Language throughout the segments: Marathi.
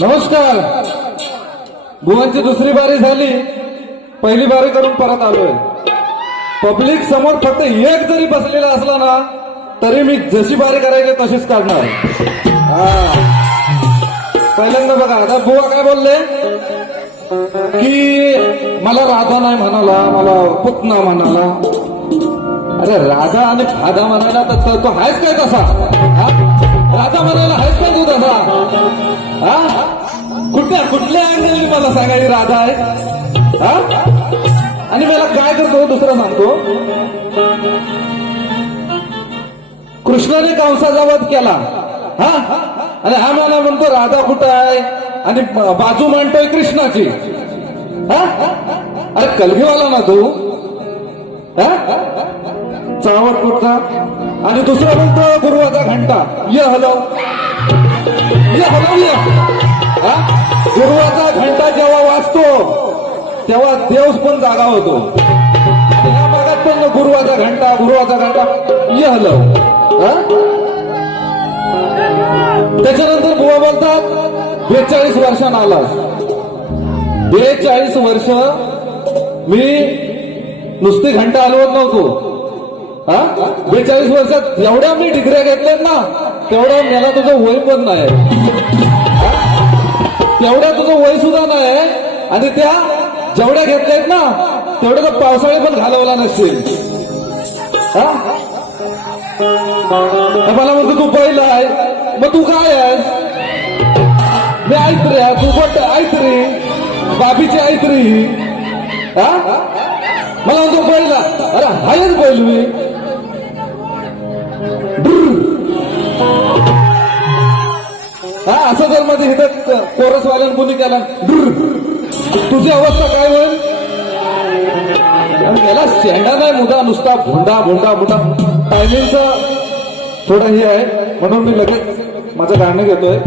नमस्कार. बुवांची दुसरी बारी झाली. पहिली बारी करून परत आलोय. पब्लिक समोर फक्त एक जरी बसलेला असला ना तरी मी जशी बारी करायची तशीच काढणार. हा. पहिल्यांदा बघा आता बुवा काय बोलले? की मला राधा नाही म्हणाला मला पुतना म्हणाला. अरे राधा आणि फादा म्हणाला तर तो आहेच काय तसा? हा? म्हणायला आहेस काय तू तसा हा? कुठल्या कुठल्या अँगलनी मला सांगायची राधा आहे? हा? आणि मला काय करतो दुसरं सांगतो. कृष्णाने कंसाचा वध केला. हा? आणि हा मला म्हणतो राधा कुठं आहे? आणि बाजू मांडतोय कृष्णाची. हा? अरे कलगीवाला ना तू. हा? चावट कुठचा आणि दुसरा म्हणतो गुरुवाचा घंटा. ये हलव ये हलव ये. गुरुवाचा घंटा जेव्हा वाजतो तेव्हा देवस पण जागा होतो. त्या भागात पण गुरुवाचा घंटा गुरुवाचा घंटा. ये हलव त्याच्यानंतर बुवा बोलतात बेचाळीस वर्षांना आलास बेचाळीस वर्ष मी नुसती घंटा हलवत नव्हतो. हा? बेचाळीस वर्षात एवढ्या मी डिग्र्या घेतल्यात ना तेवढ्या मला तुझं वय पण नाही. तेवढ्या तुझं वय सुद्धा नाही आणि त्या जेवढ्या घेतल्यात ना तेवढ्या तर पावसाळी पण घालवला नसतील हा? तर मला म्हणतो तू पहिला आहे मग तू काय आहेस मी ऐकरे तू बट ऐकरे बाबीची ऐकरी हा. मला म्हणतो पहिला. अरे हायच बैल मी हा असं जर मध्ये इथं कोरसवाल्यानं कोणी केला तुझी अवस्था काय होईल? आणि याला शेंडा नाही मुदा नुसता भोंडा भोंडा भोंडा. टायमिंगचा थोडं हे आहे. म्हणून मी लगेच माझं गाणं घेतोय.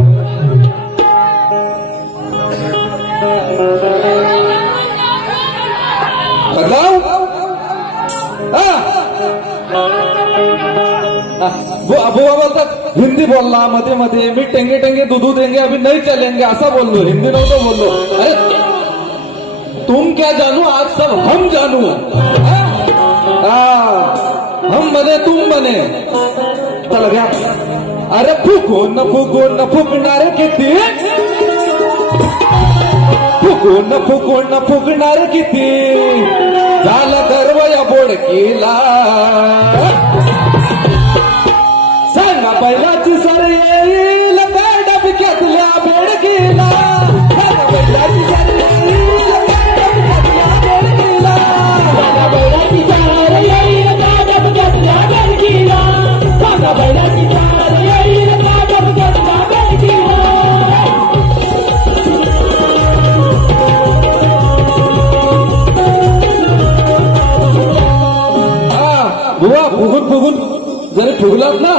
बदलाव? हा. बोलतात. हिंदी बोलला मध्ये मध्ये मी टेंगे टेंगे दुधू देंगे अभी नहीं चलेंगे असा बोललो हिंदी नव्हतं बोललो अरे तुम क्या जानू आज सब हम जानू। हा? हम बने तुम बने। चला घ्या अरे फुकून न फुकून न फुकणार किती फुकून फुकून फुकणार किती झाला गर्व या बोडकीला बैलाची सर येईल काय डबक्यातल्या बेडकीला. बैलाची सर येईल काय डबक्यातल्या बेडकीला. बैलाची येईल डबक्यातल्या बेडकीला. बैलाची येईल डबक्यातल्या बेडकीला. हा बुवा फुगून फुगून जरी फुगलात ना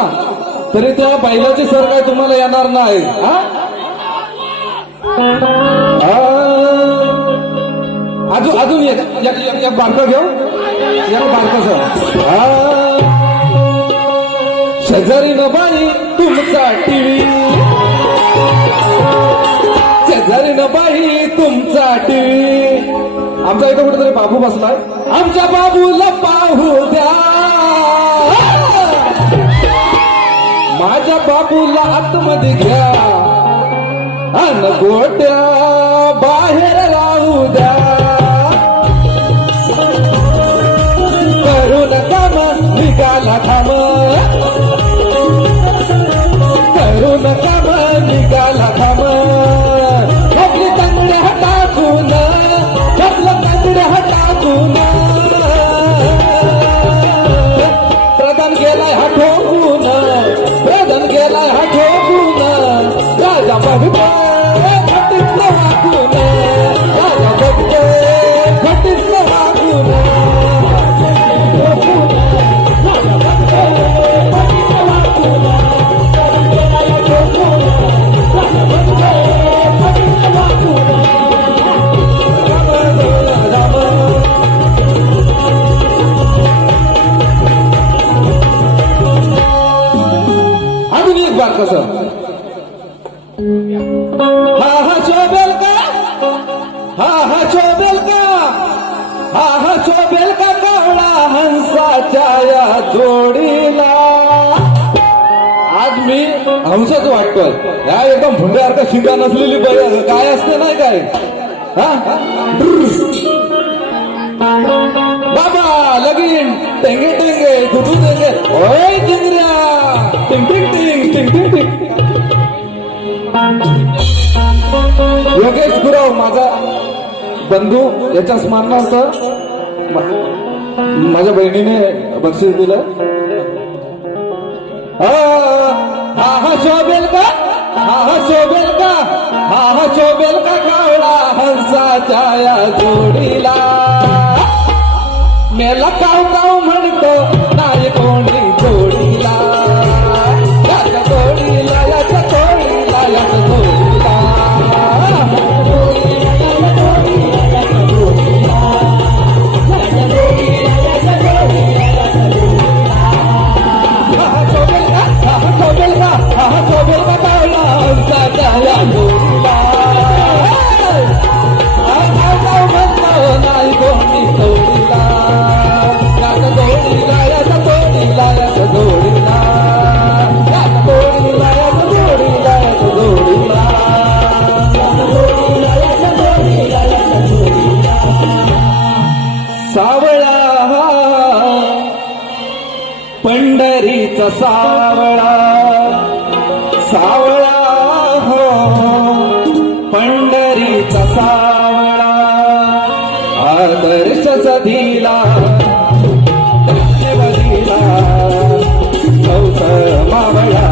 तरी त्या बैलाची सर काय तुम्हाला येणार नाही हा? अजून अजून एक एक- बारका घेऊ? या बारका सर. शेजारी न बाई तुमचा टीव्ही. शेजारी न बाई तुमचा टीव्ही. आमचा इथं कुठेतरी बाबू बसलाय. आमच्या बाबूला पाहू द्या. माझ्या बाबूला आतमध्ये घ्या. अन गोट्या हंसच वाटतोय या एकदम भुंड्यासारखा शिंगा नसलेली बाई काय असते नाही काय? बाबा लगीन. टेंगे टेंगे दुटू टेंगे. ओय चिंगऱ्या टिंग टिंग टिंग टिंग टिंग टिंग. योगेश गुराव माझा बंधू याच्या स्मरणार्थ माझ्या बहिणीने बक्षीस दिलं. हा. हा शोभेल का? हा हा शोभेल का? हा हा शोभेल का कावळा हंसाच्या या जोडीला? मेला काव काव म्हणतो नाही पंढरीचा सावळा सावळा हो. पंढरीचा सावळा आदर्श सधीला बधीला मावळा.